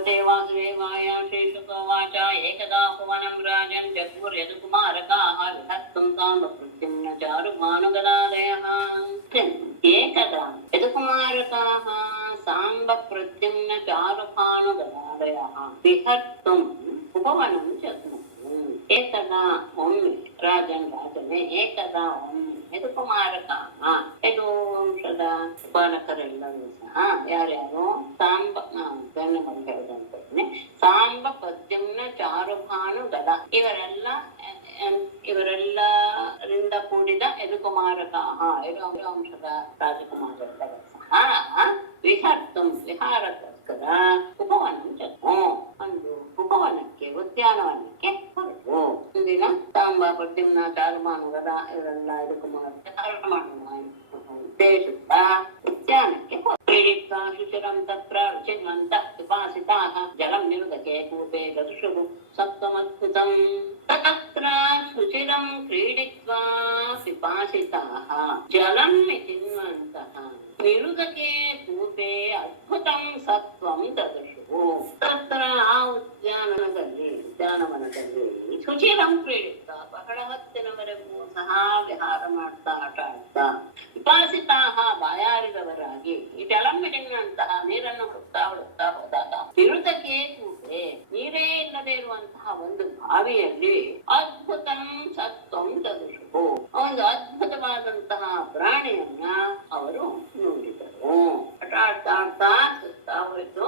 भगवते वासुदेवाय श्रीशुकोवाच एकदा भुवनं राजन् जग्मुर्यदुकुमारकाः विहर्तुं ताम्बप्रद्युम्न चारुभानुगदादयः एकदा यदुकुमारकाः साम्बप्रद्युम्न चारुभानुगदादयः विहर्तुम् उपवनं जग्मुः एकदा ಒಮ್ಮೆ ರಾಜನೇ ಏಕದಾ ಒಮ್ಮೆ ಯದುಕುಮಾರಕಾಹ ಇದು ವಂಶದ ಬಾಲಕರೆಲ್ಲರೂ ಸಹ ಯಾರ್ಯಾರು ಸಾಂಬ ಗಣ್ಣ ಹೇಳಿದಂತೆ ಸಾಂಬ ಪದ್ಯಂನ ಚಾರುಭಾನು ಗದ ಇವರೆಲ್ಲರಿಂದ ಕೂಡಿದ ಯದುಕುಮಾರಕಾಹ ವಂಶದ ರಾಜಕುಮಾರರೆಲ್ಲರೂ ಸಹ ವಿಹಾರಕ್ಕೋಸ್ಕರ ಉಪವನ ಒಂದು ಉಪವನಕ್ಕೆ ಉದ್ಯಾನವನಕ್ಕೆ ಹೊರಟು. ಇಂದಿನ ಸಾಂಬ ಪದ್ಯಂನ ಚಾರುಭಾನುಗದ ಇವರೆಲ್ಲ ದೇಶದ ಉದ್ಯಾನಕ್ಕೆ ಕ್ರೀಡಿತ್ವಾ ಶುಚಿರಂ ತತ್ರ ರುಚಿನ್ವಂತಃ ಸುಪಾಸಿತಾಃ ಜಲಂ ನಿರುದಕೆ ಕೂಪೆ ಗದುಷುಃ ಸತ್ವಮದ್ಭುತಂ ತತ್ರ ಶುಚಿರಂ ಕ್ರೀಡಿತ್ವಾ ಸುಪಾಸಿತಾಃ ಜಲಂ ಚಿನ್ವಂತಃ ನಿರುದಕೆ ಕೂಪೆ ಅದ್ಭುತಂ ಸತ್ವಂ ದದೃಶುಃ. ತತ್ರ ಆ ಉದ್ಯಾನವನದಲ್ಲಿ ಶುಚಿರಂ ಕ್ರೀಡಿತ್ವಾ ಬಹಳ ಹೊತ್ತಿನವರೆಗೂ ಸಹ ವಿಹಾರ ಮಾಡ್ತಾ ಆಟ ಆಡ್ತಾ ವಿಪಾಸಿತಾಹ ಬಾಯಾರಿದವರಾಗಿ ಈ ಜಲಂಬಿಡಿನಂತಹ ನೀರನ್ನು ಹುಡುಕ್ತಾ ಹೋದಾಗ ನಿರುತಕ್ಕೆ ಕೂಪೆ ನೀರೇ ಇಲ್ಲದೆ ಇರುವಂತಹ ಒಂದು ಬಾವಿಯಲ್ಲಿ ಅದ್ಭುತಂ ಸತ್ವಂ ದದೃಶುಃ ಒಂದು ಅದ್ಭುತವಾದಂತಹ ಪ್ರಾಣಿಯನ್ನ ಅವರು ನೋಡಿದರು. ಆಟ ಆಡ್ತಾ ಆಡ್ತಾ ಸುತ್ತಾ ಹೋಯ್ತು,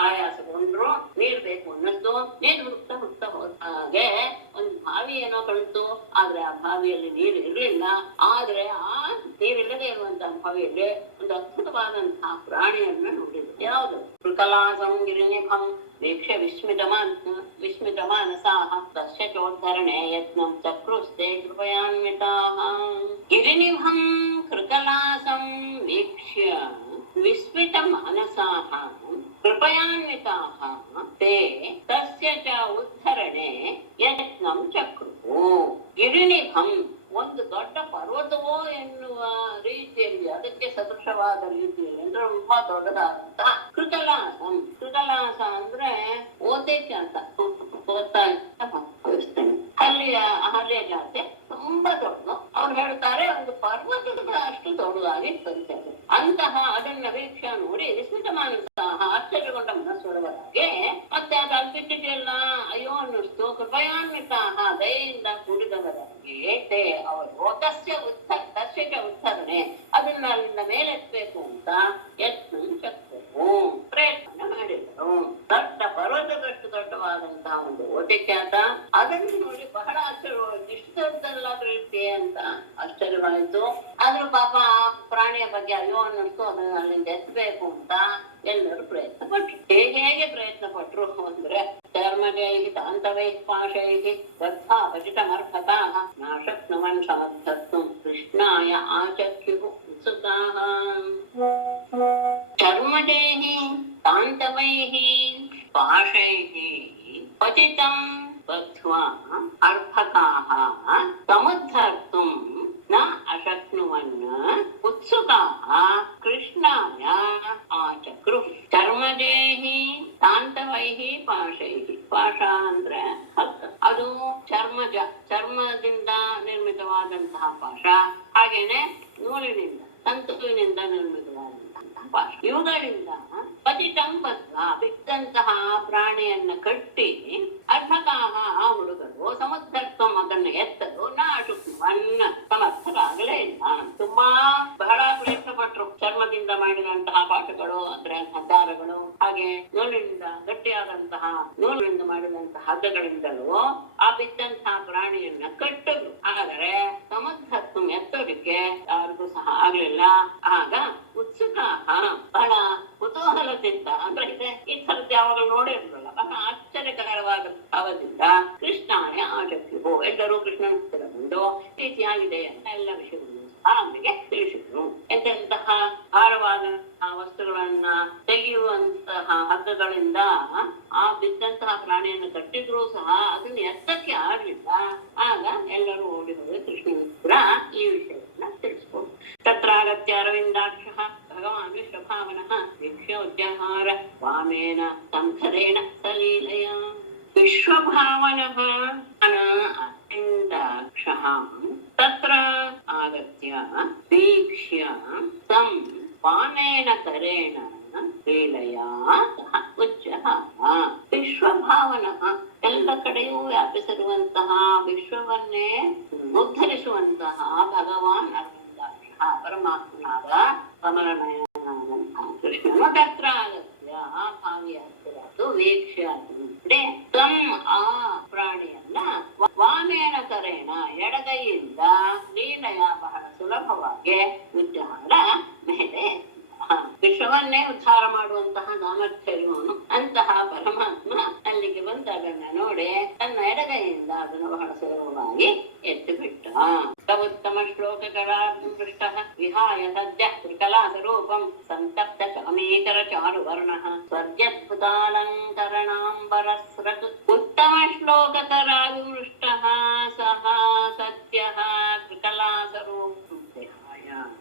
ಆಯಾಸಗೊಂಡ್ರು, ನೀರ್ ಬೇಕು ಅನ್ನಿಸ್ತು, ನೀರ್ ಹುಡುಕ್ತಾ ಹೋದ ಹಾಗೆ ಒಂದು ಬಾವಿ ಏನೋ ಕಳಿತು. ಆದ್ರೆ ಆ ಬಾವಿಯಲ್ಲಿ ನೀರು ಇರಲಿಲ್ಲ. ಆದ್ರೆ ಆ ನೀರಿಲ್ಲದೆ ಇರುವಂತಹ ಬಾವಿಯಲ್ಲಿ ಒಂದು ಅದ್ಭುತವಾದಂತಹ ಪ್ರಾಣಿಯನ್ನ ನೋಡಿದ್ರು. ಯಾವುದು? ಕೃಕಲಾಸಂ ಗಿರಿನಿಭಂ ವೀಕ್ಷ್ಯ ವಿಸ್ಮಿತಮಾನಸಾಃ ತಸ್ಯ ಚೋದ್ಧರಣೆ ಯತ್ನಂ ಚಕ್ರುಸ್ತೆ ಕೃಪಯಾನ್ವಿತಾಃ. ಗಿರಿನಿಭಂ ಕೃಕಲಾಸಂ ವೀಕ್ಷ್ಯ ವಿಸ್ಮಿತಮಾನಸಾಃ ಕೃಪಯಾನ್ವಿತಾಃ ತೇ ತಸ್ಯ ಚ ಉದ್ಧರಣೆ ಯತ್ನಂ ಚಕ್ರುಃ. ಗಿರಿನಿಭಂ ಒಂದು ದೊಡ್ಡ ಪರ್ವತವೋ ಎನ್ನುವ ರೀತಿಯಲ್ಲಿ, ಅದಕ್ಕೆ ಸದೃಶವಾದ ರೀತಿಯಲ್ಲಿ ಅಂದ್ರೆ ತುಂಬಾ ದೊಡ್ಡದಾದಂತಹ ಕೃಕಲಾಸಂ. ಕೃಕಲಾಸ ಅಂದ್ರೆ ಓದಕ್ಕೆ ಅಂತ ಭಾವಿಸ್ತೇನೆ. ಹಳ್ಳಿಯ ಜಾತೆ ತುಂಬಾ ದೊಡ್ಡದು. ಅವ್ರು ಹೇಳ್ತಾರೆ ಒಂದು ಪರ್ವತದ ಅಷ್ಟು ದೊಡ್ಡದಾಗಿ ಬರ್ತದೆ. ಅಂತಹ ಅದನ್ನ ವೀಕ್ಷ ನೋಡಿ ವಿಸ್ಮಿತಮಾನಸಾಹ ಆಶ್ಚರ್ಯಗೊಂಡ ಮನಸ್ಸುಳ್ಳವರಾಗೆ ಮತ್ತೆ ಅದು ಅಲ್ಪಿಟ್ಟಿದೆಯಲ್ಲ ಅಯ್ಯೋ ಅನ್ನಿಸ್ತು. ಕೃಪಯಾನ್ವಿತಾಹ ದಯೆಯಿಂದ ಕೂಡಿದವರಾಗಿ ಅವರು ತಸ್ಯ ಉದ್ಧರಣೆ ಅದನ್ನ ಅಲ್ಲಿಂದ ಮೇಲೆತ್ತಬೇಕು ಅಂತ ಯತ್ನ ಚಕ್ರವು ಪ್ರಯತ್ನ ಮಾಡಿದರು. ದೊಡ್ಡ ಪರ್ವತದಷ್ಟು ದೊಡ್ಡವಾದಂತಹ ಒಂದು ಓಟಿಕ್ಯಾತ ಅದನ್ನು ನೋಡಿ ಬಹಳ ಆಶ್ಚರ್ಯವಾಯಿತು. ಇಷ್ಟು ದೊಡ್ಡದಲ್ಲಾದ್ರೂ ಇರ್ತೀಯ ಅಂತ ಆಶ್ಚರ್ಯವಾಯಿತು. ಆದ್ರೂ ಪಾಪ ಆ ಪ್ರಾಣಿಯ ಬಗ್ಗೆ ಅಯ್ಯೋ ಅನ್ನಿಸ್ತು. ಅದನ್ನ ಅಲ್ಲಿಂದ ಎತ್ತಬೇಕು ಅಂತ ಎಲ್ಲರೂ ಪ್ರಯತ್ನ ಪಟ್ರು. ಹೇಗೆ ಪ್ರಯತ್ನ ಪಟ್ರು ಅಂದ್ರೆ ಚರ್ಮಜೈಃ ತಾಂತವೈಃ ಪಾಶೈಃ ಬದ್ಧ್ವಾ ಪತಿತಮರ್ಹತಾಃ ನಾಶಕ್ನುವನ್ ಸಮರ್ಥರ್ತುಂ ಕೃಷ್ಣಾಯ ಆಚಕ್ಷ್ಯುಃ ಉತ್ಸುಕಾಃ. ಚರ್ಮಜೈಃ ತಾಂತವೈಃ ಪಾಶೈಃ ಪತಿತಂ ಬದ್ಧ್ವಾ ಅರ್ಹತಾಃ ಸಮುದ್ಧರ್ತುಂ ನ ಅಶಕ್ನುವನ್ ಉತ್ಸುಕಾಃ ಕೃಷ್ಣಾಯ ಆಚಕ್ರುಃ. ಚರ್ಮಜೈಃ ತಾಂತವೈಃ ಪಾಶೈಃ. ಪಾಶ ಅಂದ್ರೆ ಹಗ್ಗ, ಅದು ಚರ್ಮದಿಂದ ನಿರ್ಮಿತವಾದಂತಹ ಪಾಶ. ಹಾಗೇನೆ ನೂಲಿನಿಂದ ತಂತುವಿನಿಂದ ನಿರ್ಮಿತವಾದಂತಹ ಪಾಶ. ಇವುಗಳಿಂದ ಪತಿತಂ ಬದ್ಧ್ವಾ ಬಿದ್ದಂತಹ ಪ್ರಾಣಿಯನ್ನ ಕಟ್ಟಿ ಅರ್ಹಕಾಹ ಆ ಹುಡುಗರು ಸಮುದ್ರತ್ವಂ ಅದನ್ನು ಎತ್ತಲು ನಾಶುಕ್ವನ್ ಸಮರ್ಥರಾಗಲೇ ಇಲ್ಲ. ತುಂಬಾ ಬಹಳ ಪ್ರಯತ್ನ ಪಟ್ರು. ಚರ್ಮದಿಂದ ಮಾಡಿದಂತಹ ಪಾಠಗಳು ಅಂದ್ರೆ ದಾರಗಳು, ಹಾಗೆ ನೂಲಿನಿಂದ ಗಟ್ಟಿಯಾದಂತಹ ನೂಲಿನಿಂದ ಮಾಡಿದಂತಹ ಹಗ್ಗಗಳಿಂದಲೂ ಆ ಬಿದ್ದಂತಹ ಪ್ರಾಣಿಯನ್ನ ಕಟ್ಟಲು. ಆದರೆ ಸಮುದ್ರತ್ವಂ ಎತ್ತೋದಕ್ಕೆ ಯಾರಿಗೂ ಸಹ ಆಗ್ಲಿಲ್ಲ. ಆಗ ಉತ್ಸುಕ ಬಹಳ ಕುತೂಹಲದಿಂದ ಅಂದ್ರೆ ಈ ಥರದ್ದು ಯಾವಾಗಲೂ ನೋಡಿರಲಿಲ್ಲ, ಬಹಳ ಆಶ್ಚರ್ಯಕರವಾದ ಭಾವದಿಂದ ಕೃಷ್ಣಾಯ ಆಚಕ್ಷ್ಯುಃ ಎಲ್ಲರೂ ಕೃಷ್ಣನ ಹತ್ತಿರ ಬಂದು ರೀತಿಯಾಗಿದೆ ಅಂತ ಎಲ್ಲ ವಿಷಯಗಳು ಅವನಿಗೆ ತಿಳಿಸಿದ್ರು. ಎಂತೆಂತಹ ಭಾರವಾದ ವಸ್ತುಗಳನ್ನ ತೆಗೆಯುವಂತಹ ಹಗ್ಗಗಳಿಂದ ಆ ಬಿದ್ದಂತಹ ಪ್ರಾಣಿಯನ್ನು ಕಟ್ಟಿದ್ರು ಸಹ ಅದನ್ನ ಎತ್ತಕ್ಕೆ ಆಗ್ಲಿಲ್ಲ. ಆಗ ಎಲ್ಲರೂ ಓಡಿ ಹೋಗಿ ಕೃಷ್ಣನ ಹತ್ರ ಈ ವಿಷಯವನ್ನ ತಿಳಿಸ್ಬೋದು. ತತ್ರಾಗತ್ಯ ಅರವಿಂದಾಕ್ಷ ಭಗವಾನ್ ವಿಶ್ವಭಾವನಃ ವೀಕ್ಷ್ಯ ಉದ್ಯಹಾರ ವಾಮೇನ ಸಂಖರೇಣ ವಿಶ್ವಭಾವನಃ ಅತ್ಯಂತಾಕ್ಷಃ ತತ್ರ ಆಗತ್ಯ ವೀಕ್ಷ್ಯ तं ವಾಮೇನ ಕರೇಣ ಲೀಲಯಾ ಉಜ್ಜಃ. ವಿಶ್ವಭಾವನಃ ಎಲ್ಲ ಕಡೆಯೂ ವ್ಯಾಪಿಸಿರುವಂತಹ ವಿಶ್ವವನ್ನೇ ಉದ್ಧರಿಸುವಂತಹ ಭಗವಾನ್ ಅರವಿಂದಾಕ್ಷ ಪರಮಾತ್ಮನಾದ ಕಮಲನಯನಾದಂತಹ ಕೃಷ್ಣನು ತತ್ರ ಆಗತ್ಯ ಭಾವಿಯಾಗ್ತಿರೋದು ವೀಕ್ಷ್ಯ ಅಂದ್ರೆ ತಂ ಆ ಪ್ರಾಣಿಯನ್ನ ವಾಮೇನ ಕರೇಣ ಎಡಗೈಯಿಂದ ಲೀಲೆಯ ಬಹಳ ಸುಲಭವಾಗಿ ಉಜ್ಜಹಾರ ಮೇಲೆ ವಿಶ್ವವನ್ನೇ ಉದ್ಧಾರ ಮಾಡುವಂತಹ ಸಾಮರ್ಥ್ಯ ಇರುವನು. ಅಂತಹ ಪರಮಾತ್ಮ ಅಲ್ಲಿಗೆ ಬಂದದನ್ನ ನೋಡಿ ತನ್ನ ಎಡಗೈಯಿಂದ ಅದನ್ನು ಬಹಳ ಸುಲಭವಾಗಿ ಎತ್ತಿಬಿಟ್ಟ. ಉತ್ತಮ ಶ್ಲೋಕ ಕರಾದೃಷ್ಟ ವಿಹಾಯ ಸದ್ಯ ತ್ರಿಕಲಾಸರೂಪಂ ಸಂತಪ್ತ ಚಾಮೇಕರ ಚಾರು ವರ್ಣ ಸ್ವರ್ಗದ್ಭುತಾಲಂಕರಣಾಂಬರಸ್ರತ್. ಉತ್ತಮ ಶ್ಲೋಕ ಕರಾದೃಷ್ಟ ಸಹ ಸದ್ಯ ತ್ರಿಕಲಾಸರೂಪಂ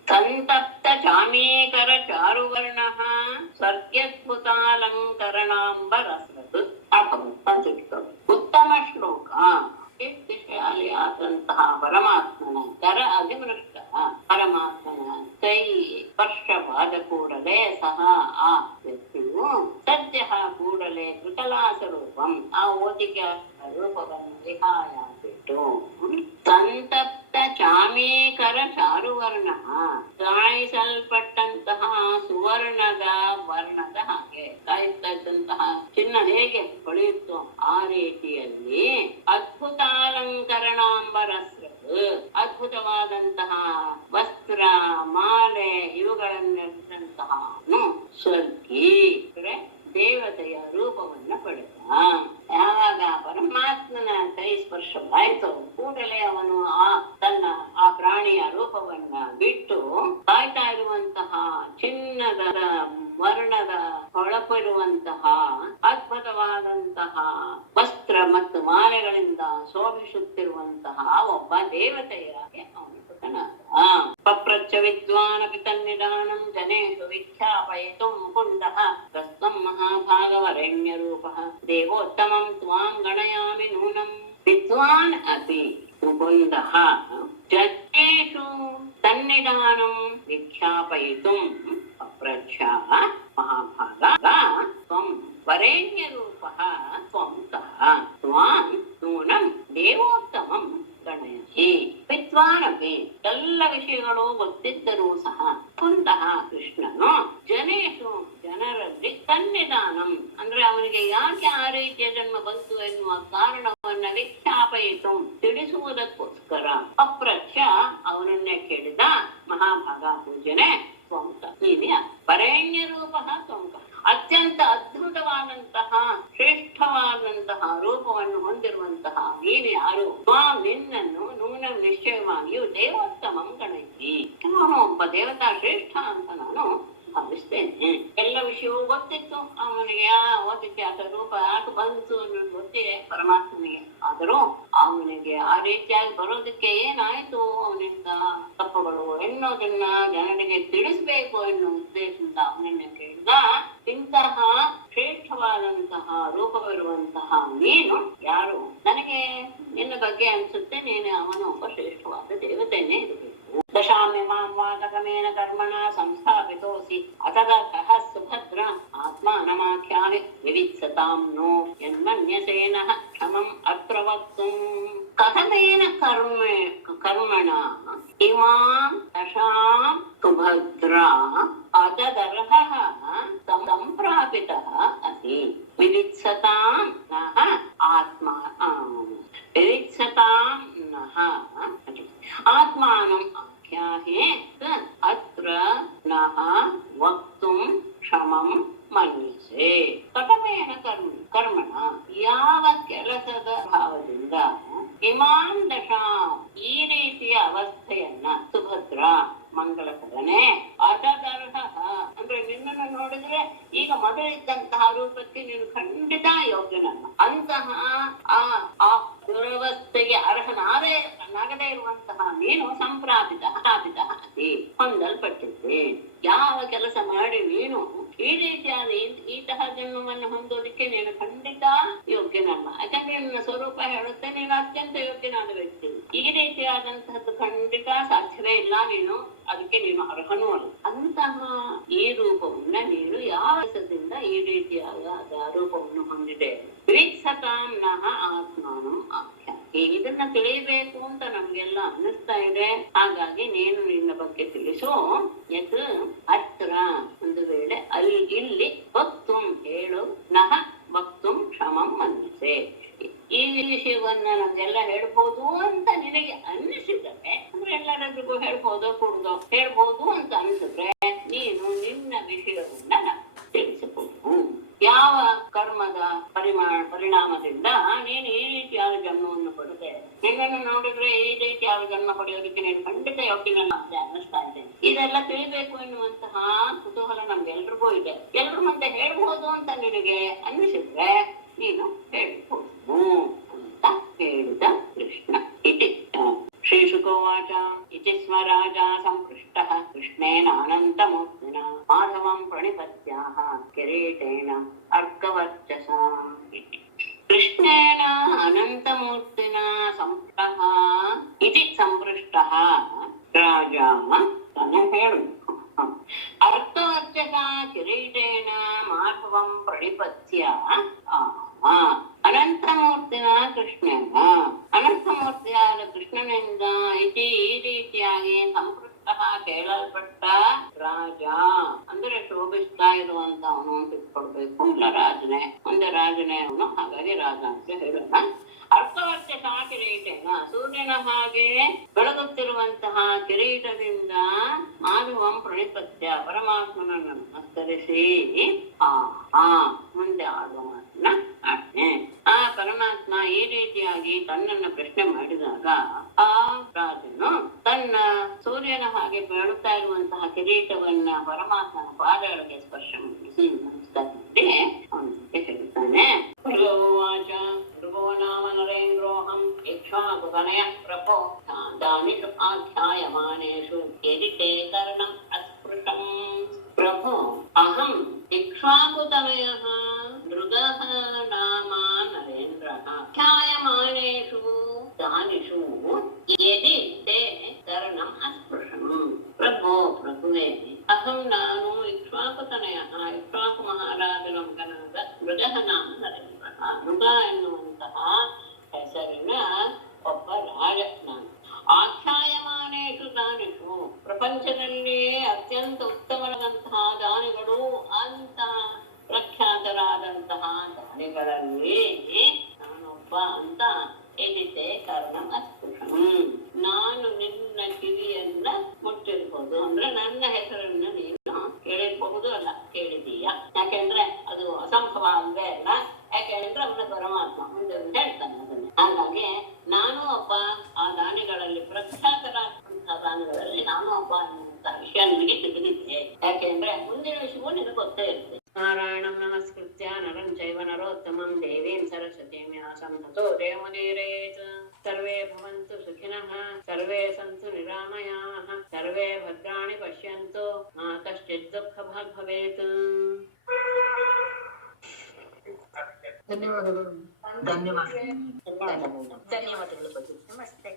ಸಂತಪ್ತ ಚಾಮೇಕರ ಚಾರುವರ್ಣ ಸ್ವರ್ಗದ್ಭುತಾಲಂಕರಣಾಂಬರಸ್ರತ್. ಉತ್ತಮ ಶ್ಲೋಕ ಕೀರ್ತಿಶಾಲಿಯಾದಂತಹ ಪರಮಾತ್ಮನ ಕರ ಅಧಿಮೃಷ್ಟ ಪರಮಾತ್ಮನ ಕೈ ಸ್ಪರ್ಶವಾದ ಕೂಡಲೇ ಸಹ ಆ ವ್ಯಕ್ತಿಯು ಸದ್ಯ ಕೂಡಲೇ ತ್ರಿಕಲಾಸ ರೂಪಂ ಆ ಓದಿಕೆ ರೂಪವನ್ನು ವಿಹಾಯ ಬಿಟ್ಟು ಸಂತಪ್ತ ಚಾಮೇಕರ ಚಾರುವರ್ಣ ಕಾಯಿಸಲ್ಪಟ್ಟಂತಹ ಸುವರ್ಣದ ವರ್ಣದ ಹಾಗೆ ಕಾಯಿಸ್ತಾ ಇದ್ದಂತಹ ಚಿನ್ನ ಹೇಗೆ ಹೊಳೆಯುತ್ತೋ ಆ ರೀತಿಯಲ್ಲಿ ಅದ್ಭುತಾಲಂಕರಣಾಂಬರಸ್ರ ಅದ್ಭುತವಾದಂತಹ ವಸ್ತ್ರ ಮಾಲೆ ಇವುಗಳನ್ನೆಂತಹ ಸ್ವರ್ಗಿ ದೇವತೆಯ ರೂಪವನ್ನ ಪಡೆದ. ಯಾವಾಗ ಪರಮಾತ್ಮನ ಕೈ ಸ್ಪರ್ಶವಾಯಿತು ಕೂಡಲೇ ಅವನು ತನ್ನ ಆ ಪ್ರಾಣಿಯ ರೂಪವನ್ನ ಬಿಟ್ಟು ಕಾಯ್ತಾ ಇರುವಂತಹ ಚಿನ್ನದ ವರ್ಣದ ಹೊಳಪಿರುವಂತಹ ಅದ್ಭುತವಾದಂತಹ ವಸ್ತ್ರ ಮತ್ತು ಮಾಲೆಗಳಿಂದ ಶೋಭಿಸುತ್ತಿರುವಂತಹ ಒಬ್ಬ ದೇವತೆಯಾಗಿ ಅವನು ಪಪ್ರಚ್ಚ ವಿದ್ವಾನಪಿ ತನ್ನಿದಾನಂ ಜನೇಷು ವಿಖ್ಯಾಪಯಿತುಂ ಮುಕುಂದಃ ತಸ್ತ್ವಂ ಮಹಾಭಾಗವರೆಣ್ಯ ರೂಪಃ ದೇವೋತ್ತಮಂ ತ್ವಾಂ ಗಣಯಾಮಿ ನೂನಂ. ವಿದ್ವಾನ್ ಅಪಿ ಮುಕುಂದಃ ಜನೇಷು ತನ್ನಿದಾನಂ ವಿಖ್ಯಾಪಯಿತುಂ ಪಪ್ರಚ್ಚ ಮಹಾಭಾಗ ತ್ವಂ ವರೆಣ್ಯ ರೂಪಃ ತ್ವಂ ಕಃ ತ್ವಾಂ ನೂನಂ ದೇವೋತ್ತಮಂ ಗಣಯತಿ. ವಿದ್ವಾನಪಿ ಎಲ್ಲ ವಿಷಯಗಳು ಗೊತ್ತಿದ್ದರೂ ಸಹ ಕುಂತಹ ಕೃಷ್ಣನು ಜನೇಶು ಜನರಲ್ಲಿ ಸನ್ನಿಧಾನಂ ಅಂದ್ರೆ ಅವನಿಗೆ ಯಾಕೆ ಆ ರೀತಿಯ ಜನ್ಮ ಬಂತು ಎನ್ನುವ ಕಾರಣವನ್ನ ವಿಖ್ಯಾಪಯಿತು ತಿಳಿಸುವುದಕ್ಕೋಸ್ಕರ ಅಪ್ರಚ್ಛ ಅವನನ್ನೇ ಕೇಳಿದ ಮಹಾಭಾಗ ಪೂಜನೆ ಸ್ವಂತ ನೀನೆಯ ವರೆಣ್ಯ ರೂಪ ಸ್ವಂತ ಅತ್ಯಂತ ಅದ್ಭುತವಾದಂತಹ ಶ್ರೇಷ್ಠವಾದಂತಹ ರೂಪವನ್ನು ಹೊಂದಿರುವಂತಹ ನೀನು ಯಾರು ನಿನ್ನನ್ನು ನೂನ ನಿಶ್ಚಯವಾಗಿಯೂ ದೇವೋತ್ತಮಂ ಗಣಯಿಸಿ ನಾನು ಒಬ್ಬ ದೇವತಾ ಶ್ರೇಷ್ಠ ಅಂತ ನಾನು ಭಾವಿಸ್ತೇನೆ. ಎಲ್ಲ ವಿಷಯವೂ ಗೊತ್ತಿತ್ತು ಅವನಿಗೆ ಓದಿಕೆ ಆತ ರೂಪ ಯಾಕೆ ಬಂತು ಅನ್ನೋದು ಗೊತ್ತಿದೆ ಪರಮಾತ್ಮನಿಗೆ. ಆದರೂ ಅವನಿಗೆ ಆ ರೀತಿಯಾಗಿ ಬರೋದಕ್ಕೆ ಏನಾಯ್ತು ಅವನಿಂದ ತಪ್ಪುಗಳು ಎನ್ನುವುದನ್ನ ಜನರಿಗೆ ತಿಳಿಸ್ಬೇಕು ಎನ್ನುವ ಉದ್ದೇಶದಿಂದ ಅವನನ್ನ ಕೇಳಿದ. ಇಂತಹ ಶ್ರೇಷ್ಠವಾದಂತಹ ರೂಪವಿರುವಂತಹ ನೀನು ಯಾರು? ನನಗೆ ನಿನ್ನ ಬಗ್ಗೆ ಅನ್ಸುತ್ತೆ ನೀನು ಅವನು ಒಬ್ಬ ಶ್ರೇಷ್ಠವಾದ ದೇವತೆಯನ್ನೇ ಇರಬೇಕು. ದಶಾಮಿ ಮಾಂ ವಾತಕಮೇನ ಕರ್ಮಣ ಸಂಸ್ಥಾಪಿತೋಸಿ ಅತದಃ ಸುಭದ್ರ ಆತ್ಮಾನಮಾಖ್ಯಾನಿ ವಿವಿತ್ಸತಾಂ ನೋ ಯನ್ಮನ್ಯಸೇನಃ ಕ್ಷಮಂ ಅತ್ರ ವಕ್ತುಂ. ಕಥಮೇನ ಕರ್ಮಣ ಇಮಾಂ ದಶಾಂ ಸುಭದ್ರಾ ಅತದರ್ಹಃ ಸಂಪ್ರಾಪಿತಃ ಅಸಿ ವಿವಿತ್ಸತಾಂ ನಃ ಆತ್ಮ ವಿವಿತ್ಸತಾಂ ನಃ ಆತ್ಮಾನಂ ಆಖ್ಯಾಹೇತ್ ಅತ್ರ ನಃ ವಕ್ತುಂ ಕ್ಷಮಂ ಮನ್ಯಸೆ. ಕಥಮೇನ ಕರ್ಮಣ ಯಾವ ಕೆಲಸದ ಭಾವದಿಂದ ಇಮಾಂ ದಶಾಂ ಈ ರೀತಿಯ ಅವಸ್ಥೆಯನ್ನ ಸುಭದ್ರ ಮಂಗಳಕರನೆ ಅದರ್ಹ ಅಂದ್ರೆ ನಿನ್ನನ್ನು ನೋಡಿದ್ರೆ ಈಗ ಮೊದಲಿದ್ದಂತಹ ರೂಪಕ್ಕೆ ನೀನು ಖಂಡಿತ ಯೋಗ್ಯನಲ್ಲ. ಅಂತಹ ಆ ದುರವಸ್ಥೆಗೆ ಅರ್ಹನಾಗದೇ ಇರುವಂತಹ ನೀನು ಸಂಪ್ರಾಪಿತ ಹೊಂದಲ್ಪಟ್ಟಿದ್ದೆ. ಯಾವ ಕೆಲಸ ಮಾಡಿ ನೀನು ಈ ರೀತಿಯಾದ ಇಂತಹ ಜನ್ಮವನ್ನು ಹೊಂದೋದಕ್ಕೆ ನೀನು ಖಂಡಿತ ಯೋಗ್ಯನಲ್ಲ. ಯಾಕಂದ್ರೆ ನಿನ್ನ ಸ್ವರೂಪ ಹೇಳುತ್ತೆ ನೀನು ಅತ್ಯಂತ ಯೋಗ್ಯನಾದ ವ್ಯಕ್ತಿ. ಈ ರೀತಿಯಾದಂತಹದ್ದು ಖಂಡಿತ ಸಾಧ್ಯವೇ ಇಲ್ಲ. ನೀನು ಅದಕ್ಕೆ ನೀನು ಅರ್ಹನೂ ಅಲ್ಲ. ಅಂತಹ ಈ ರೂಪವನ್ನ ನೀನು ಯಾವ ರಸದಿಂದ ಈ ರೀತಿಯಾದ ರೂಪವನ್ನು ಹೊಂದಿದೆ. ವೀಕ್ಷತಾಂ ನಹ ಆತ್ಮಾನಂ ಆಖ್ಯ. ಇದನ್ನ ತಿಳಿಯಬೇಕು ಅಂತ ನಮ್ಗೆಲ್ಲ ಅನ್ನಿಸ್ತಾ ಇದೆ. ಹಾಗಾಗಿ ನೀನು ನಿನ್ನ ಬಗ್ಗೆ ತಿಳಿಸು. ಯತ್ ಅತ್ರ, ಒಂದು ವೇಳೆ ಅಲ್ಲಿ ಇಲ್ಲಿ ವಕ್ತುಂ ಹೇಳು, ನಹ ವಕ್ತುಂ ಕ್ಷಮಂ ಮನ್ಯಸೆ. ಈ ವಿಷಯವನ್ನ ನಮ್ಗೆಲ್ಲ ಹೇಳ್ಬೋದು ಅಂತ ನಿನಗೆ ಅನ್ನಿಸಿದರೆ, ಅಂದ್ರೆ ಎಲ್ಲರಿಗೂ ಹೇಳ್ಬೋದೋ ಕೂಡುದೋ ಹೇಳ್ಬೋದು ಅಂತ ಅನ್ಸಿದ್ರೆ ನೀನು ನಿನ್ನ ವಿಷಯವನ್ನ ತಿಳಿಸಬಹುದು. ಯಾವ ಕರ್ಮದ ಪರಿಣಾಮದಿಂದ ನೀನು ಈ ರೀತಿಯಾದ ಜನ್ಮವನ್ನು ಪಡೆದೆ, ನಿನ್ನನ್ನು ನೋಡಿದ್ರೆ ಈ ರೀತಿಯಾದ ಜನ್ಮ ಪಡೆಯೋದಕ್ಕೆ ನೀನು ಖಂಡಿತ ಯೋಗ್ಯನಲ್ಲ ಅಂತ ಅನ್ನಿಸ್ತಾ ಇದೆ. ಇದೆಲ್ಲ ತಿಳಿಬೇಕು ಎನ್ನುವಂತಹ ಕುತೂಹಲ ನಮ್ಗೆಲ್ರಿಗೂ ಇದೆ. ಎಲ್ರ ಮುಂದೆ ಹೇಳ್ಬೋದು ಅಂತ ನಿನಗೆ ಅನ್ನಿಸಿದ್ರೆ ನೀನು ಹೇಳ್ಬೋದು ಅಂತ ಹೇಳಿದ ಕೃಷ್ಣ. ಇತಿ ಶ್ರೀಶುಕೋವಾಚ ಇತಿ ಸ್ಮ ರಾಜ ಸಂಪೃಷ್ಟಃ ಕೃಷ್ಣೇನಾನಂತಮೂರ್ತಿನಾ ಮಾಧವಂ ಪ್ರಣಿಪತ್ಯಾಹ ಕಿರೀಟೇನ ಅರ್ಕವರ್ಚಸಾ. ಕೃಷ್ಣೇನ ಅನಂತಮೂರ್ತಿನಾ ಸಂಪೃಷ್ಟಃ ಇತಿ ಸಂಪೃಷ್ಟಃ ರಾಜ ತನ್ನ ಹೇಳು ಅರ್ಥವರ್ಚಸ ಕಿರೀಟೇನ ಮಾಧವಂ ಪ್ರಣಿಪತ್ಯ ಅನಂತಮೂರ್ತಿನ ಕೃಷ್ಣನ, ಅನಂತಮೂರ್ತಿಯಾದ ಕೃಷ್ಣನಿಂದ ಇತಿ ಈ ರೀತಿಯಾಗಿ ಸಂಪೃಷ್ಟ ಕೇಳಲ್ಪಟ್ಟ ರಾಜ, ಅಂದ್ರೆ ಶೋಭಿಸ್ತಾ ಇರುವಂತವನು ಅಂತ ಇಟ್ಕೊಳ್ಬೇಕು. ಇಲ್ಲ ರಾಜನೇ, ಒಂದೇ ರಾಜನೇ ಅವನು, ಹಾಗಾಗಿ ರಾಜ ಅಂತ ಹೇಳೋಣ. ಅರ್ಥವರ್ಚಸ ಕಿರೀಟೇನ, ಸೂರ್ಯನ ಹಾಗೆ ಬೆಳಗುತ್ತಿರುವಂತಹ ಕಿರೀಟದಿಂದ ಮಾಧವಂ ಪ್ರಣಿಪತ್ಯ, ಪರಮಾತ್ಮನನ್ನು ನಮಸ್ಕರಿಸಿ ಮುಂದೆ ಆಡುವ ಮಾತನ್ನ ಆಜ್ಞೆ. ಆ ಪರಮಾತ್ಮ ಈ ರೀತಿಯಾಗಿ ತನ್ನನ್ನು ಪ್ರಶ್ನೆ ಮಾಡಿದಾಗ ಆ ರಾಜನು ತನ್ನ ಸೂರ್ಯನ ಹಾಗೆ ಬೆಳುತ್ತಾ ಇರುವಂತಹ ಕಿರೀಟವನ್ನ ಪರಮಾತ್ಮನ ಪಾದಗಳಿಗೆ ಸ್ಪರ್ಶ ಮಾಡಿಸಿ ನಮಸ್ಕಾರ ಮಾಡಿ ಅವನಿಗೆ ಹೇಳ್ತಾನೆ. ಭಗವಾಚ ಭೃಗೋ ನಾಮ ನರೇಂದ್ರೋಹಂ ಇಕ್ಷ್ವಾಕುತನಯ ಪ್ರಭೋ ದಾನಿಷು ಆಖ್ಯಾಯಮಾನೇಷು ಯದಿ ತೇ ಕರ್ಣಂ ಅಸ್ಪೃಶಂ. ಪ್ರಭೋ ಅಹಂ ಇಕ್ಷ್ವಾಕುತನಯಃ ಮೃಗಃ ನಾಮ ನರೇಂದ್ರಃ ಖ್ಯಾಯಮಾನೇಷು ದಾನಿಷು ಯದಿ ತೇ ಕರ್ಣಂ ಅಸ್ಪೃಶಂ. ಪ್ರಭೋ, ಪ್ರಭುವೇ, ಅಹಂ ನಾನು ಇಕ್ಷ್ವಾಕುತನಯಃ, ಇಕ್ಷ್ವಾಕು ಮಹಾರಾಜನ ಮಗನಾದ ಮೃಗಃ ನಾಮ ನರೇಂದ್ರಃ, ಮೃಗ ಎನ್ನುವಂತಹ ಹೆಸರಿನ ಒಬ್ಬ ರಾಜ ನಾನು. ಆಖ್ಯಾಯಮಾನೇಷು ದಾನಿಷು, ಪ್ರಪಂಚದಲ್ಲಿಯೇ ಅತ್ಯಂತ ಉತ್ತಮವಾದಂತಹ ದಾನಿಗಳು ಅಂತ ಪ್ರಖ್ಯಾತರಾದಂತಹ ದಾನಿಗಳಲ್ಲಿ ನಾನೊಬ್ಬ ಅಂತ ಎದಿತೆ ಕಾರಣಂ ಅಸ್ಪೃಶಂ. ನಾನು ನಿನ್ನ ಕಿವಿಯನ್ನ ಮುಟ್ಟಿರ್ಬೋದು, ಅಂದ್ರೆ ನನ್ನ ಹೆಸರನ್ನ ನೀನು ಕೇಳಿರ್ಬಹುದು, ಅಲ್ಲ ಕೇಳಿದೀಯ. ಯಾಕೆಂದ್ರೆ ಅದು ಅಸಂಭವ ಅಲ್ವೇ ಅಲ್ಲ. ಯಾಕೆಂದ್ರೆ ಅವನ ಪರಮಾತ್ಮ ಮುಂದೆ ಹೇಳ್ತಾನೆ ಅದನ್ನ. ಹಾಗಾಗಿ ನಾನು ಒಬ್ಬ ಆ ದಾನಿಗಳಲ್ಲಿ, ಪ್ರಖ್ಯಾತರಾದಂತಹ ದಾನಿಗಳಲ್ಲಿ ನಾನು ಒಬ್ಬ ಅನ್ನುವಂತಹ ವಿಷಯ ನನಗೆ ತಿಳಿದಿದೆ. ಯಾಕೆಂದ್ರೆ ಮುಂದಿನ ವಿಷಯವೂ ನಿನಗೆ ಗೊತ್ತೇ ಇರ್ತದೆ. ನಾರಾಯಣಂ ನಮಸ್ಕೃತ್ಯ ನರಂ ಚೈವ ನರೋತ್ತಮಂ ದೇವೀಂ ಸರಸ್ವತೀಂ ವ್ಯಾಸಂ ತತೋ ಜಯಮುದೀರಯೇತ್. ಸರ್ವೇ ಭವಂತು ಸುಖಿನಃ, ಸರ್ವೇ ಸಂತು ನಿರಾಮಯಾಃ, ಸರ್ವೇ ಭದ್ರಾಣಿ ಪಶ್ಯಂತು, ಮಾ ಕಶ್ಚಿತ್ ದುಃಖಭಾಗ್ ಭವೇತ್. ಧನ್ಯವಾದಗಳು. ಧನ್ಯವಾದಗಳು. ನಮಸ್ತೆ.